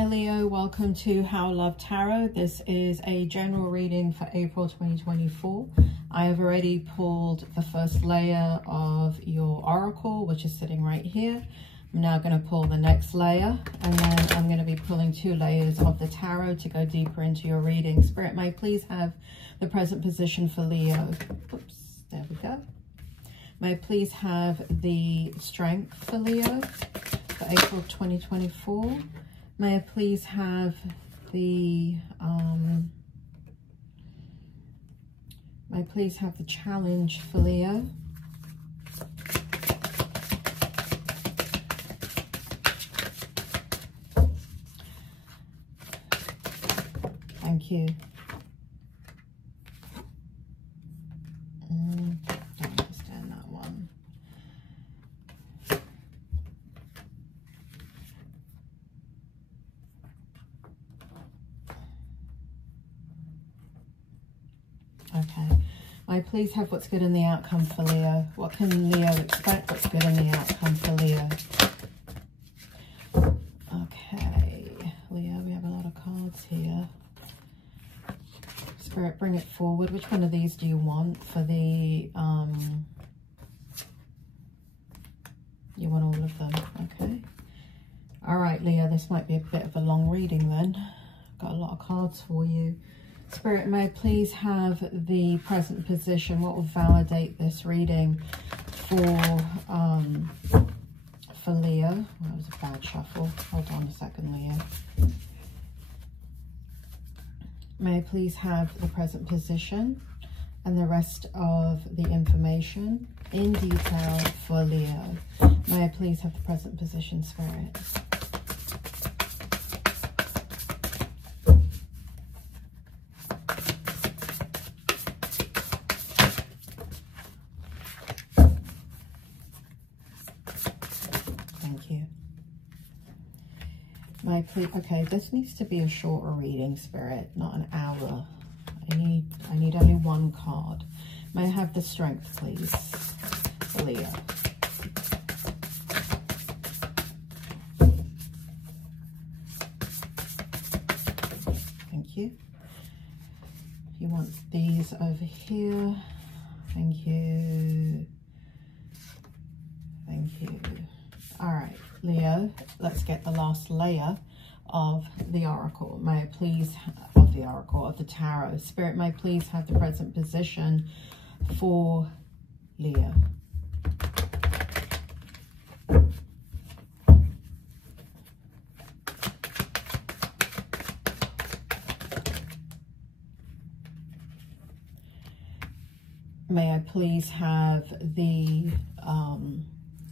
Hi Leo, welcome to How Love Tarot. This is a general reading for April 2024. I have already pulled the first layer of your oracle, which is sitting right here. I'm now going to pull the next layer, and then I'm going to be pulling 2 layers of the tarot to go deeper into your reading. Spirit, may I please have the present position for Leo. Oops, there we go. May I please have the strength for Leo for April 2024. May I please have the challenge for Leo. Thank you. Don't understand that one. Okay. May I please have what's good in the outcome for Leo? What can Leo expect? What's good in the outcome for Leo? Okay. Leo, we have a lot of cards here. Spirit, bring it forward. Which one of these do you want for the, you want all of them, okay. All right, Leo, this might be a bit of a long reading then. Got a lot of cards for you. Spirit, may I please have the present position? What will validate this reading for Leo? That was a bad shuffle. Hold on a second, Leo. May I please have the present position and the rest of the information in detail for Leo? May I please have the present position, Spirit? Thank you. May I please, okay, this needs to be a shorter reading, Spirit, not an hour. I need only 1 card. May I have the strength, please, for Leo? Thank you. You want these over here. Thank you. Thank you. All right, Leo, let's get the last layer of the oracle. May I please, of the oracle, of the tarot. Spirit, may I please have the present position for Leo? May I please have the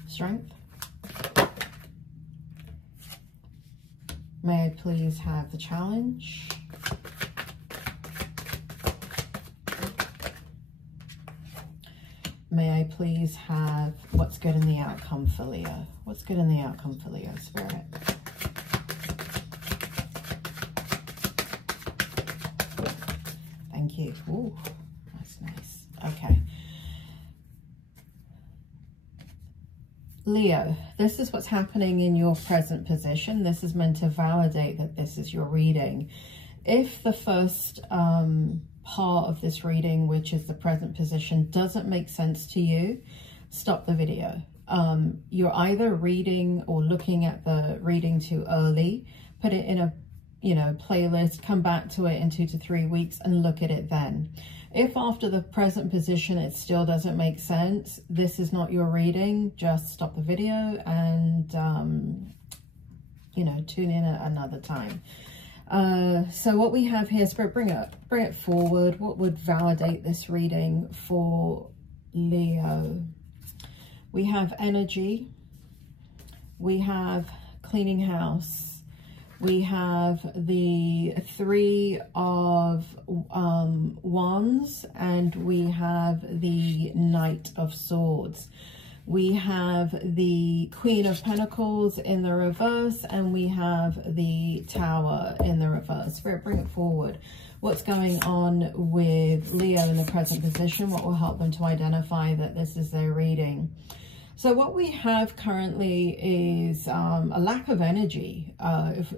strength? May I please have the challenge? May I please have what's good in the outcome for Leo? What's good in the outcome for Leo, Spirit? Thank you. Ooh, that's nice. Okay. Leo, this is what's happening in your present position. This is meant to validate that this is your reading. If the first part of this reading, which is the present position, doesn't make sense to you, stop the video. You're either reading or looking at the reading too early. Put it in a playlist, come back to it in 2 to 3 weeks and look at it then. If after the present position it still doesn't make sense, this is not your reading. Just stop the video and, tune in at another time. So what we have here, Spirit, bring it forward. What would validate this reading for Leo? We have energy. We have cleaning house. We have the 3 of Wands, and we have the Knight of Swords. We have the Queen of Pentacles in the reverse, and we have the Tower in the reverse. Spirit, bring it forward. What's going on with Leo in the present position? What will help them to identify that this is their reading? So what we have currently is a lack of energy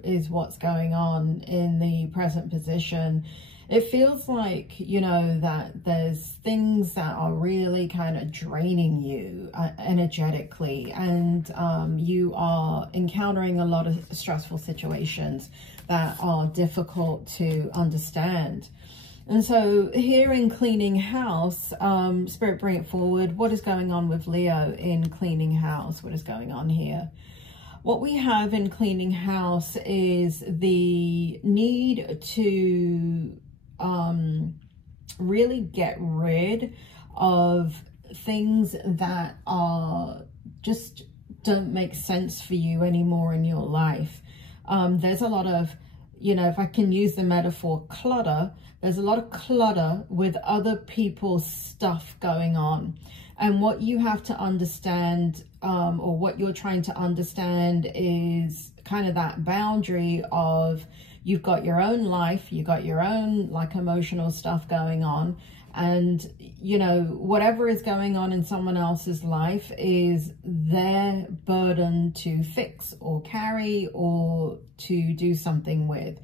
is what's going on in the present position. It feels like, you know, that there's things that are really kind of draining you energetically, and you are encountering a lot of stressful situations that are difficult to understand. And so here in cleaning house, Spirit, bring it forward. What is going on with Leo in cleaning house? What is going on here? What we have in cleaning house is the need to really get rid of things that are just don't make sense for you anymore in your life. There's a lot of, you know, if I can use the metaphor clutter, there's a lot of clutter with other people's stuff going on. And what you have to understand, or what you're trying to understand, is kind of that boundary of you've got your own life, you got your own like emotional stuff going on. And, you know, whatever is going on in someone else's life is their burden to fix or carry or to do something with.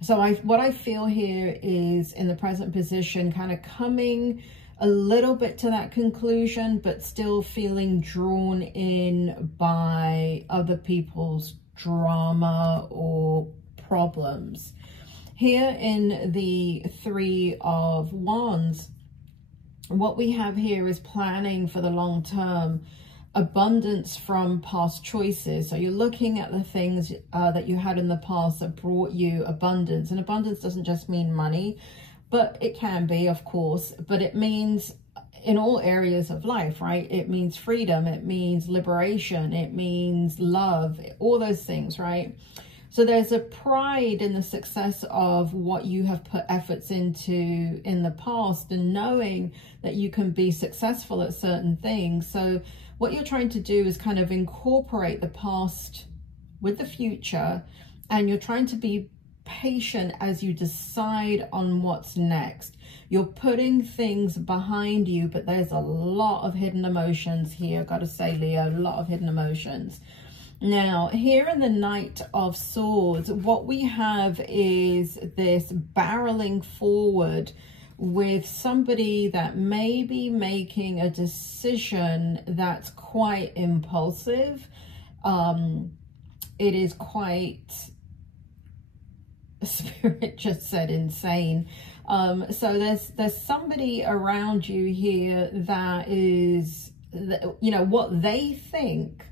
So what I feel here is, in the present position, kind of coming a little bit to that conclusion, but still feeling drawn in by other people's drama or problems. Here in the Three of Wands, what we have here is planning for the long term, abundance from past choices. So you're looking at the things that you had in the past that brought you abundance. And abundance doesn't just mean money, but it can be, of course, but it means in all areas of life, right? It means freedom, it means liberation, it means love, all those things, right? So there's a pride in the success of what you have put efforts into in the past, and knowing that you can be successful at certain things. So what you're trying to do is kind of incorporate the past with the future, and you're trying to be patient as you decide on what's next. You're putting things behind you, but there's a lot of hidden emotions here. Got to say, Leo, a lot of hidden emotions. Now, here in the Knight of Swords, what we have is this barreling forward with somebody that may be making a decision that's quite impulsive. It is quite, Spirit just said insane. So there's somebody around you here that is, you know, what they think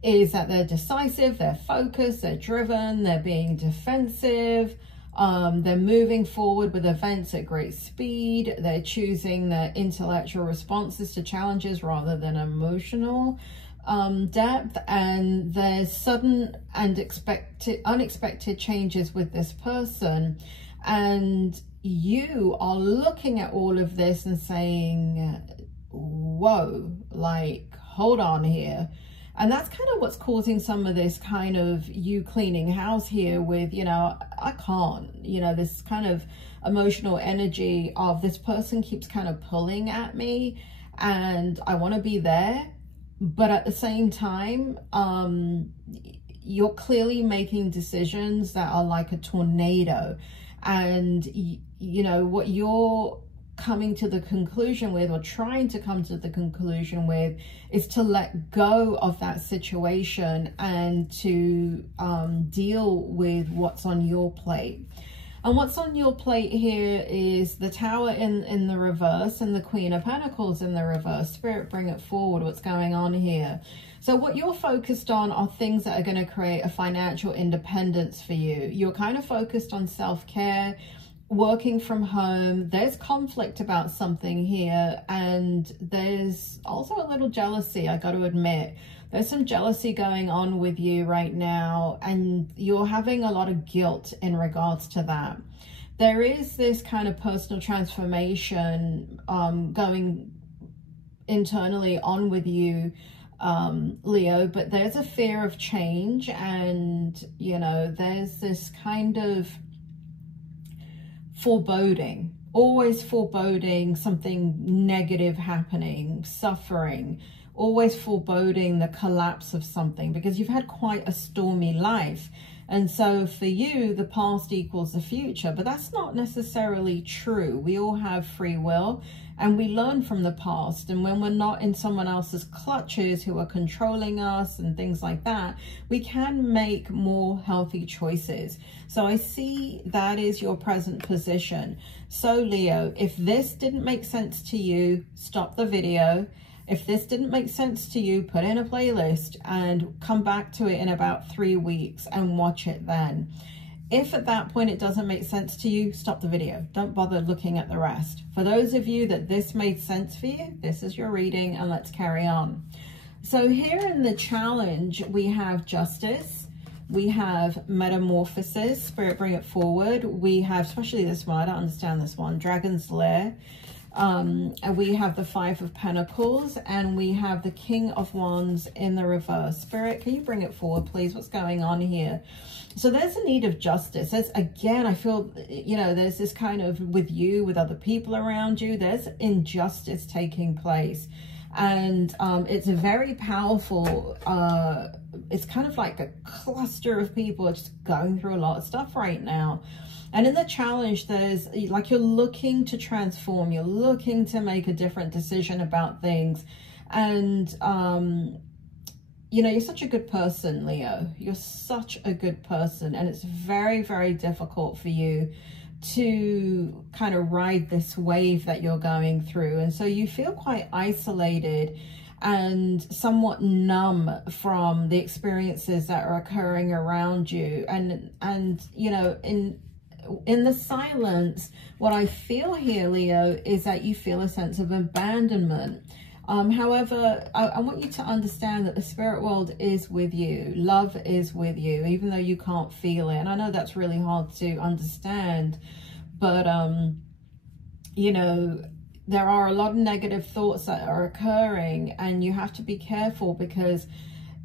is that they're decisive, they're focused, they're driven, they're being defensive, they're moving forward with events at great speed, they're choosing their intellectual responses to challenges rather than emotional depth, and there's sudden and unexpected changes with this person, and you are looking at all of this and saying, whoa, like, hold on here. And that's kind of what's causing some of this kind of you cleaning house here with, you know, I can't, you know, this kind of emotional energy of this person keeps kind of pulling at me and I want to be there. But at the same time, you're clearly making decisions that are like a tornado. And, you know, what you're coming to the conclusion with, or trying to come to the conclusion with, is to let go of that situation and to deal with what's on your plate. And what's on your plate here is the Tower in the reverse and the Queen of Pentacles in the reverse. Spirit, bring it forward. What's going on here? So what you're focused on are things that are going to create a financial independence for you. You're kind of focused on self-care, working from home. There's conflict about something here, and there's also a little jealousy, I got to admit. There's some jealousy going on with you right now, and you're having a lot of guilt in regards to that. There is this kind of personal transformation going internally on with you, Leo, but there's a fear of change, and, you know, there's this kind of foreboding, always foreboding something negative happening, suffering, always foreboding the collapse of something, because you've had quite a stormy life. And so for you, the past equals the future, but that's not necessarily true. We all have free will and we learn from the past. And when we're not in someone else's clutches who are controlling us and things like that, we can make more healthy choices. So I see that is your present position. So Leo, if this didn't make sense to you, stop the video. If this didn't make sense to you, put in a playlist and come back to it in about 3 weeks and watch it then. If at that point it doesn't make sense to you, stop the video. Don't bother looking at the rest. For those of you that this made sense for you, this is your reading and let's carry on. So here in the challenge, we have justice. We have metamorphosis, spirit bring it forward. We have, especially this one, I don't understand this one, dragon's lair. And we have the 5 of Pentacles and we have the King of Wands in the reverse. Spirit, can you bring it forward, please? What's going on here? So there's a need of justice. There's, again, I feel, you know, there's this kind of with you, with other people around you, there's injustice taking place. And it's a very powerful, it's kind of like a cluster of people just going through a lot of stuff right now. And in the challenge, there's like you're looking to transform, you're looking to make a different decision about things. And, you know, you're such a good person, Leo. You're such a good person. And it's very, very difficult for you to kind of ride this wave that you're going through. And so you feel quite isolated and somewhat numb from the experiences that are occurring around you. And you know, in the silence, what I feel here, Leo, is that you feel a sense of abandonment. However, I want you to understand that the spirit world is with you. Love is with you, even though you can't feel it. And I know that's really hard to understand, but, you know, there are a lot of negative thoughts that are occurring and you have to be careful because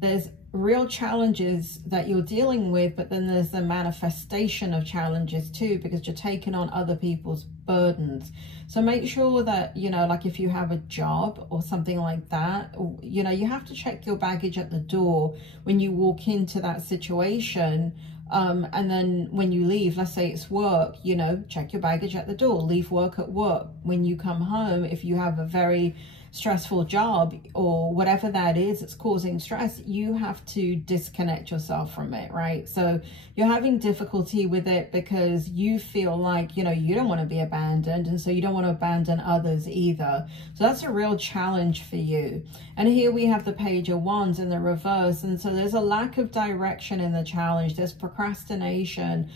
there's real challenges that you're dealing with, but then there's the manifestation of challenges too, because you're taking on other people's burdens. So make sure that, you know, like if you have a job or something like that, you know, you have to check your baggage at the door when you walk into that situation. And then when you leave, let's say it's work, you know, check your baggage at the door, leave work at work. When you come home, if you have a very stressful job or whatever that is that's causing stress, you have to disconnect yourself from it, right? So you're having difficulty with it because you feel like, you know, you don't want to be abandoned, and so you don't want to abandon others either. So that's a real challenge for you. And here we have the Page of Wands in the reverse, and so there's a lack of direction in the challenge. There's procrastination,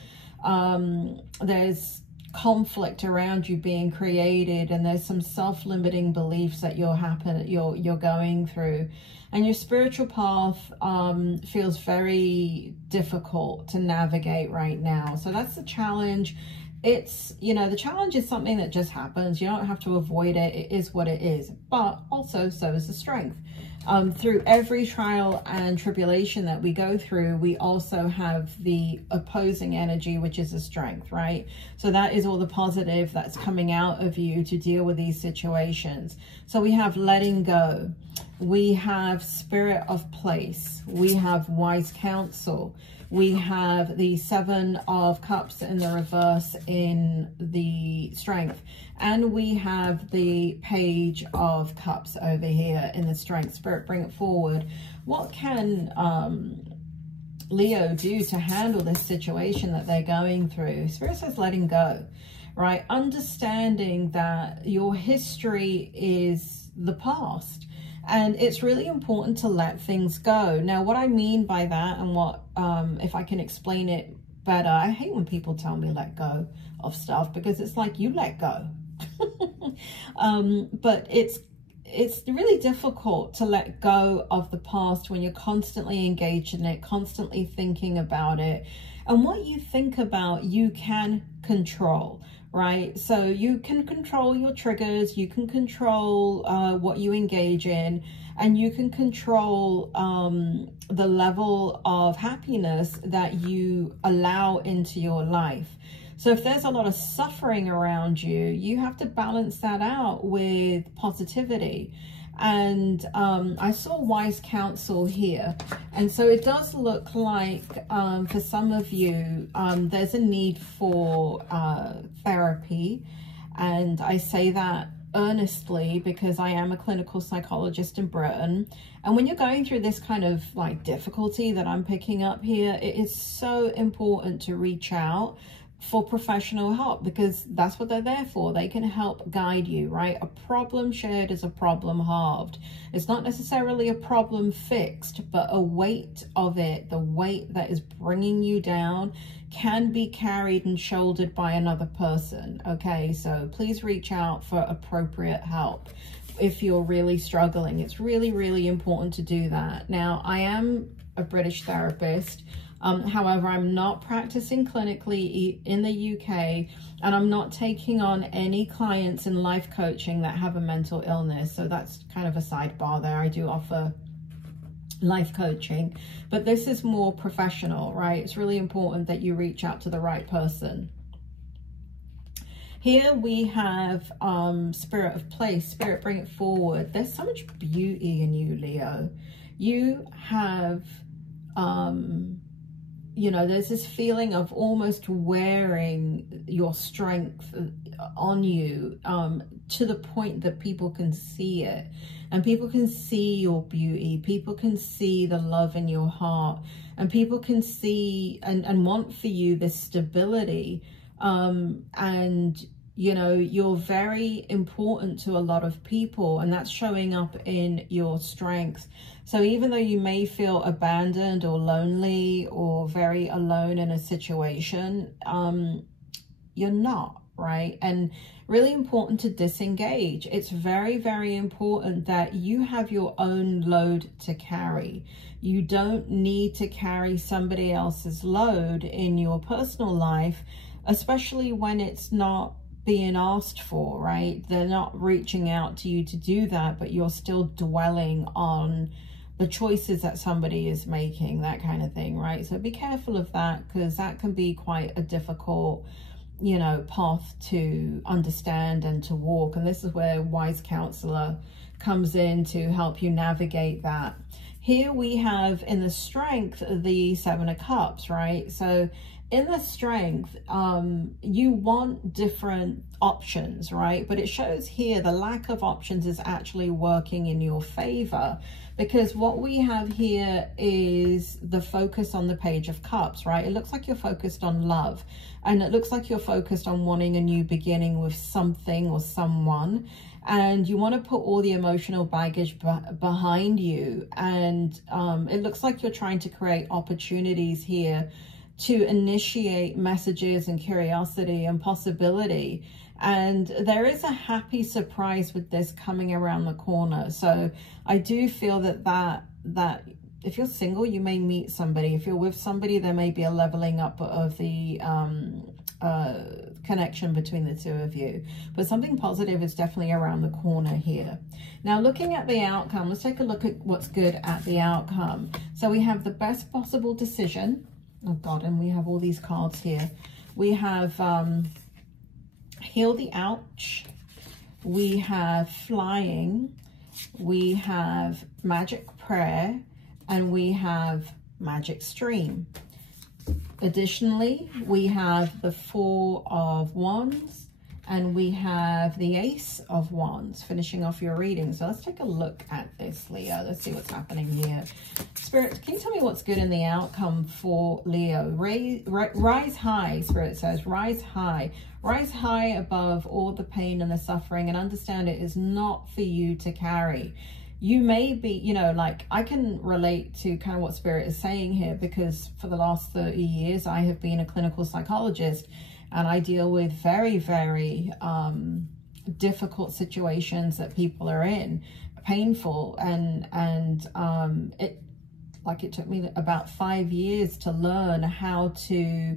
there's conflict around you being created, and there's some self-limiting beliefs that you're going through, and your spiritual path feels very difficult to navigate right now. So that's the challenge. It's, you know, the challenge is something that just happens. You don't have to avoid it. It is what it is, but also so is the strength. Through every trial and tribulation that we go through, we also have the opposing energy, which is the strength, right? So that is all the positive that's coming out of you to deal with these situations. So we have letting go. We have spirit of place. We have wise counsel. We have the 7 of Cups in the reverse in the strength. And we have the Page of Cups over here in the strength. Spirit, bring it forward. What can Leo do to handle this situation that they're going through? Spirit says letting go, right? Understanding that your history is the past. And it's really important to let things go. Now, what I mean by that, and what, if I can explain it better, I hate when people tell me let go of stuff, because it's like you let go. But it's really difficult to let go of the past when you're constantly engaged in it, constantly thinking about it. And what you think about, you can control, right? So you can control your triggers, you can control what you engage in, and you can control the level of happiness that you allow into your life. So if there's a lot of suffering around you, you have to balance that out with positivity. And I saw wise counsel here. And so it does look like for some of you, there's a need for therapy. And I say that earnestly because I am a clinical psychologist in Britain. And when you're going through this kind of like difficulty that I'm picking up here, it is so important to reach out for professional help, because that's what they're there for. They can help guide you, right? A problem shared is a problem halved. It's not necessarily a problem fixed, but a weight of it, the weight that is bringing you down, can be carried and shouldered by another person. Okay, so please reach out for appropriate help if you're really struggling. It's really, really important to do that. Now, I am a British therapist. However, I'm not practicing clinically in the UK, and I'm not taking on any clients in life coaching that have a mental illness. So that's kind of a sidebar there. I do offer life coaching, but this is more professional, right? It's really important that you reach out to the right person. Here we have spirit of place, spirit, bring it forward. There's so much beauty in you, Leo. You have, you know, there's this feeling of almost wearing your strength on you to the point that people can see it. And people can see your beauty. People can see the love in your heart. And people can see and want for you this stability. And, you know, you're very important to a lot of people. And that's showing up in your strengths. So even though you may feel abandoned or lonely or very alone in a situation, you're not, right? And really important to disengage. It's very, very important that you have your own load to carry. You don't need to carry somebody else's load in your personal life, especially when it's not being asked for, right? They're not reaching out to you to do that, but you're still dwelling on the choices that somebody is making, that kind of thing, right? So be careful of that, because that can be quite a difficult, you know, path to understand and to walk. And this is where wise counselor comes in to help you navigate that. Here we have in the strength, the 7 of Cups, right? So in the strength, you want different options, right? But it shows here the lack of options is actually working in your favor, because what we have here is the focus on the Page of Cups, right? It looks like you're focused on love, and it looks like you're focused on wanting a new beginning with something or someone, and you want to put all the emotional baggage behind you. And it looks like you're trying to create opportunities here to initiate messages and curiosity and possibility. And there is a happy surprise with this coming around the corner. So I do feel that if you're single, you may meet somebody. If you're with somebody, there may be a leveling up of the connection between the two of you. But something positive is definitely around the corner here. Now, looking at the outcome, let's take a look at what's good at the outcome. So we have the best possible decision. Oh God, and we have all these cards here. We have heal the ouch. We have flying. We have magic prayer. And we have magic stream. Additionally, we have the 4 of Wands. And we have the Ace of Wands, finishing off your reading. So let's take a look at this, Leo. Let's see what's happening here. Spirit, can you tell me what's good in the outcome for Leo? Rise high, Spirit says. Rise high. Rise high above all the pain and the suffering, and understand it is not for you to carry. You may be, you know, like, I can relate to kind of what Spirit is saying here, because for the last 30 years, I have been a clinical psychologist. And I deal with very, very difficult situations that people are in, painful. And it took me about 5 years to learn how to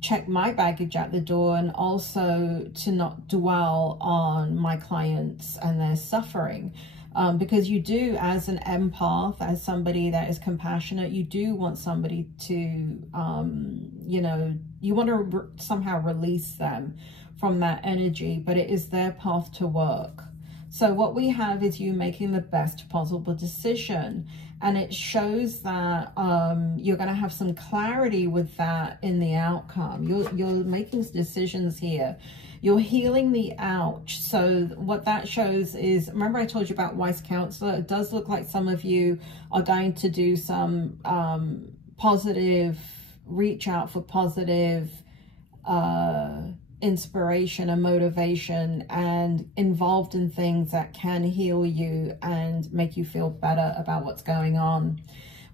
check my baggage at the door, and also to not dwell on my clients and their suffering. Because you do, as an empath, as somebody that is compassionate, you do want somebody to, you know, you want to somehow release them from that energy, but it is their path to work. So what we have is you making the best possible decision. And it shows that you're going to have some clarity with that in the outcome. You're making decisions here. You're healing the ouch. So what that shows is, remember I told you about wise counselor? It does look like some of you are going to do some positive, reach out for positive inspiration and motivation, and involved in things that can heal you and make you feel better about what's going on.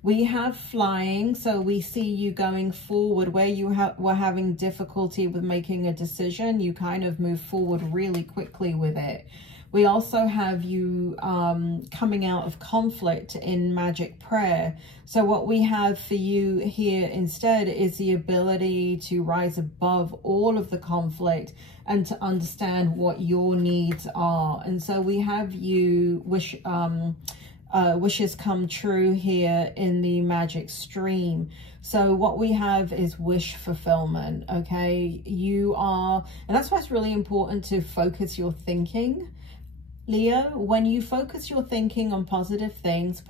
We have flying, so we see you going forward where you were having difficulty with making a decision. You kind of move forward really quickly with it. We also have you coming out of conflict in magic prayer. So what we have for you here instead is the ability to rise above all of the conflict and to understand what your needs are. And so we have you wishes come true here in the magic stream. So what we have is wish fulfillment, okay? You are, and that's why it's really important to focus your thinking. Leo, when you focus your thinking on positive things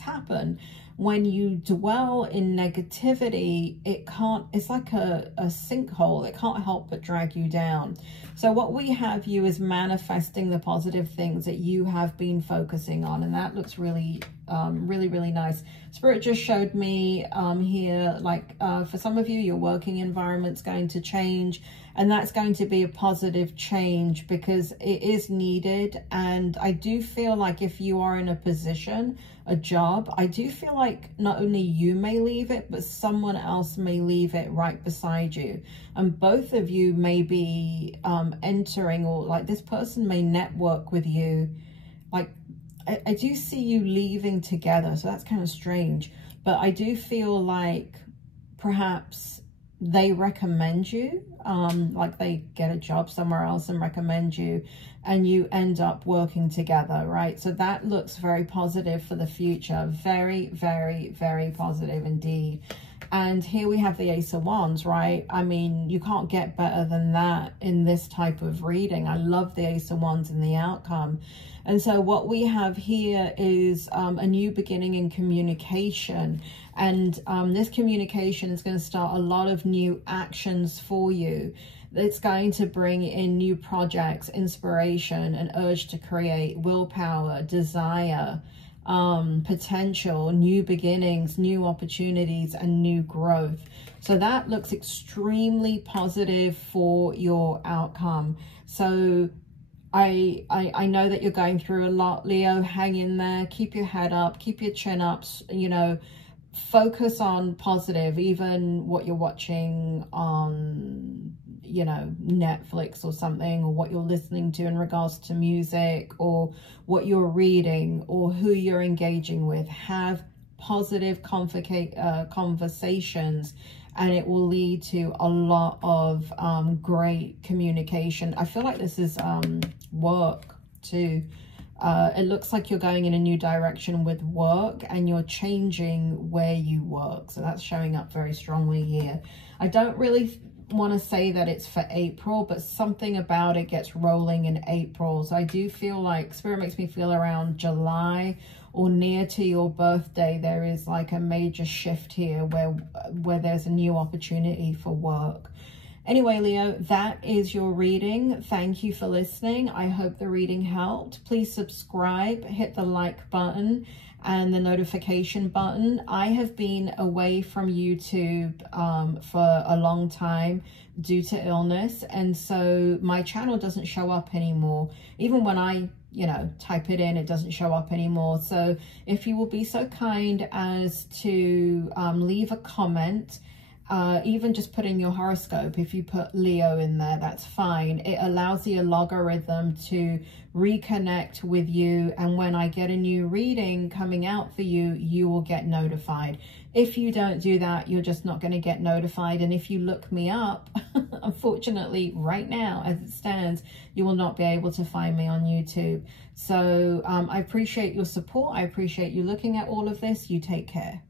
happen. When you dwell in negativity, it's like a sinkhole. It can't help but drag you down. So what we have you is manifesting the positive things that you have been focusing on. And that looks really, really nice. Spirit just showed me here, like for some of you, your working environment's going to change. And that's going to be a positive change because it is needed. And I do feel like if you are in a position, a job, I do feel like not only you may leave it, but someone else may leave it right beside you. And both of you may be entering, or like this person may network with you. Like I do see you leaving together. So that's kind of strange. But I do feel like perhaps they recommend you, like they get a job somewhere else and recommend you, and you end up working together, right? So that looks very positive for the future. Very, very, very positive indeed. And here we have the Ace of Wands, right? I mean, you can't get better than that in this type of reading. I love the Ace of Wands and the outcome. And so what we have here is a new beginning in communication. And this communication is going to start a lot of new actions for you. It's going to bring in new projects, inspiration, an urge to create, willpower, desire, potential, new beginnings, new opportunities, and new growth. So that looks extremely positive for your outcome. So I know that you're going through a lot, Leo. Hang in there, keep your head up, keep your chin up, you know, focus on positive, even what you're watching on, you know, Netflix or something, or what you're listening to in regards to music, or what you're reading, or who you're engaging with. Have positive conversations, and it will lead to a lot of great communication. I feel like this is work too. It looks like you're going in a new direction with work, and you're changing where you work. So that's showing up very strongly here. I don't really want to say that it's for April, but something about it gets rolling in April. So I do feel like Spirit makes me feel around July or near to your birthday, there is like a major shift here where there's a new opportunity for work. Anyway, Leo, that is your reading. Thank you for listening. I hope the reading helped. Please subscribe, hit the like button and the notification button. I have been away from YouTube for a long time due to illness, and so my channel doesn't show up anymore. Even when I, you know, type it in, it doesn't show up anymore. So if you will be so kind as to leave a comment, even just put in your horoscope. If you put Leo in there, that's fine. It allows the algorithm to reconnect with you, and when I get a new reading coming out for you, you will get notified. If you don't do that, you're just not going to get notified. And if you look me up, unfortunately right now as it stands, you will not be able to find me on YouTube. So I appreciate your support. I appreciate you looking at all of this. You take care.